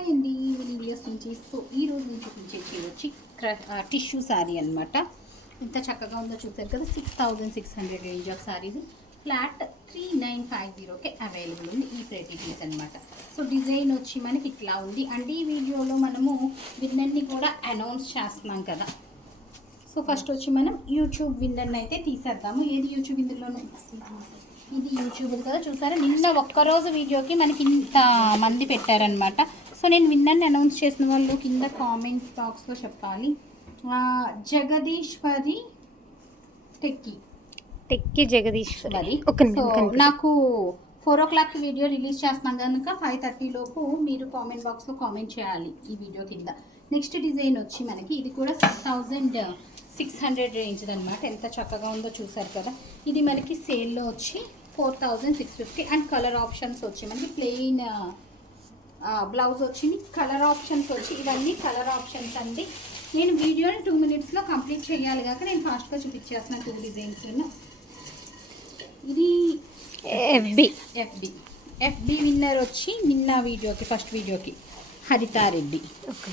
Hi అండి, videos నుంచి. So ఈరోజు నేను చూపించే చీర వచ్చి టిష్యూ శారీ అనమాట. ఇంత చక్కగా ఉందో చూసారు కదా. 6600 రేంజ్ ఆఫ్ శారీస్ ఫ్లాట్ 3950కి అవైలబుల్ ఉంది. ఈ ప్రెటీస్ అనమాట. సో డిజైన్ వచ్చి మనకి ఇట్లా ఉంది అండ్ ఈ వీడియోలో మనము విన్నర్ని కూడా అనౌన్స్ చేస్తున్నాం కదా. సో ఫస్ట్ వచ్చి మనం యూట్యూబ్ విన్నర్ని అయితే తీసేద్దాము. ఏది యూట్యూబ్ విన్నర్లోనే ఇది యూట్యూబ్ కదా. చూసారా, నిన్న ఒక్కరోజు వీడియోకి మనకి ఇంత మంది పెట్టారనమాట. సో నేను విన్నర్ని అనౌన్స్ చేసిన వాళ్ళు కింద కామెంట్ బాక్స్లో చెప్పాలి. జగదీశ్వరి టెక్కి జగదీశ్వరి. సో నాకు 4 o'clock వీడియో రిలీజ్ చేస్తున్నాం కనుక 5:30 లోపు మీరు కామెంట్ బాక్స్లో కామెంట్ చేయాలి ఈ వీడియో కింద. నెక్స్ట్ డిజైన్ వచ్చి మనకి ఇది కూడా 6600 రేంజ్ అనమాట. ఎంత చక్కగా ఉందో చూసారు కదా. ఇది మనకి సేల్లో వచ్చి 4650 అండ్ కలర్ ఆప్షన్స్ వచ్చి మనకి ప్లెయిన్ బ్లౌజ్ వచ్చింది. కలర్ ఆప్షన్స్ వచ్చి ఇవన్నీ కలర్ ఆప్షన్స్ అండి. నేను వీడియోని 2 minutesలో కంప్లీట్ చేయాలి కాక నేను ఫాస్ట్గా చూపించేస్తున్నాను 2 డిజైన్స్. ఇది ఎఫ్బి విన్నర్ వచ్చి నిన్న వీడియోకి ఫస్ట్ వీడియోకి హరితారెడ్డి. ఓకే,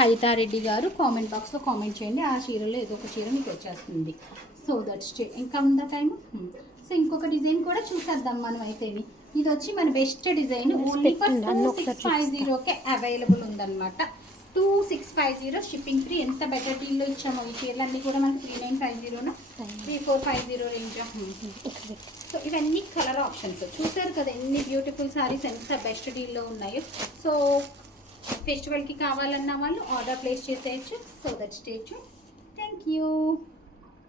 హరితారెడ్డి గారు కామెంట్ బాక్స్లో కామెంట్ చేయండి. ఆ చీరలో ఏదో ఒక చీర మీకు వచ్చేస్తుంది. సో దట్స్ ఇంకా ఉందా టైం. సో ఇంకొక డిజైన్ కూడా చూసేద్దాం మనం అయితే. ఇది వచ్చి మన బెస్ట్ డిజైన్ ఓన్లీ ఫర్ 2650కే అవైలబుల్ ఉందన్నమాట. 2650 షిప్పింగ్ ఫ్రీ. ఎంత బెటర్ డీల్లో ఇచ్చామో. ఈ చీరలన్నీ కూడా మనకి 3950 3450 రేంజ్. సో ఇవన్నీ కలర్ ఆప్షన్స్ చూసారు కదా. ఎన్ని బ్యూటిఫుల్ సారీస్ ఎంత బెస్ట్ డీల్లో ఉన్నాయో. సో ఫెస్టివల్కి కావాలన్న వాళ్ళు ఆర్డర్ ప్లేస్ చేసేయచ్చు. So that stage. Thank you.